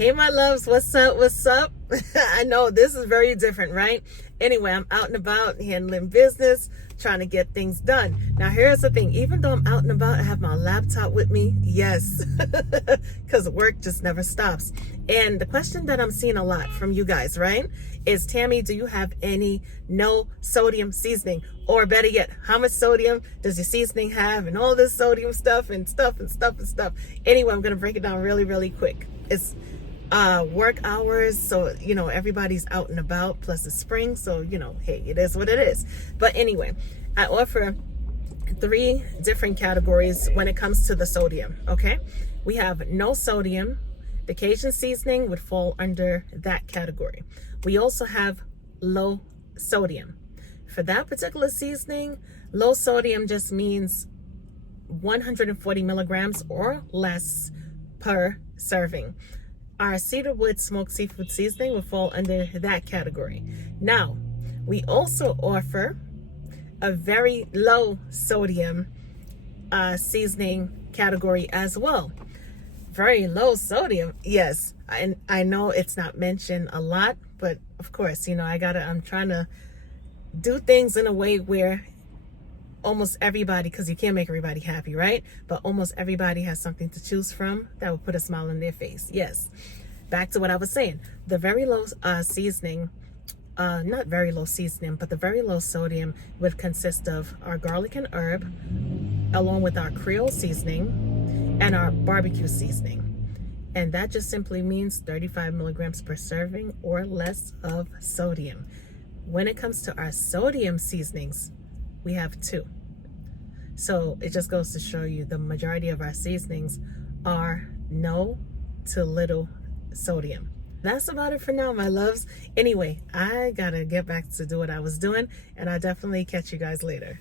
Hey, my loves, what's up? What's up? I know this is very different, right? Anyway, I'm out and about handling business, trying to get things done. Now, here's the thing. Even though I'm out and about, I have my laptop with me. Yes, because work just never stops. And the question that I'm seeing a lot from you guys, right, is, Tammy, do you have any no sodium seasoning? Or better yet, how much sodium does your seasoning have? And all this sodium stuff and stuff and stuff and stuff. Anyway, I'm going to break it down really, really quick. It's work hours, so everybody's out and about, plus it's spring, so hey, it is what it is. But anyway, I offer 3 different categories when it comes to the sodium. Okay, we have no sodium. The Cajun seasoning would fall under that category. We also have low sodium. For that particular seasoning, low sodium just means 140 milligrams or less per serving. Our cedarwood smoked seafood seasoning will fall under that category. Now, we also offer a very low sodium seasoning category as well. Very low sodium, yes. I know it's not mentioned a lot, but of course, I'm trying to do things in a way where almost everybody, because you can't make everybody happy, right? But almost everybody has something to choose from that will put a smile on their face. Yes. Back to what I was saying. The very low seasoning, not very low seasoning, but the very low sodium would consist of our garlic and herb, along with our Creole seasoning and our barbecue seasoning. And that just simply means 35 milligrams per serving or less of sodium. When it comes to our sodium seasonings, we have 2. So it just goes to show you the majority of our seasonings are no to little sodium. That's about it for now, my loves. Anyway, I gotta get back to do what I was doing, and I'll definitely catch you guys later.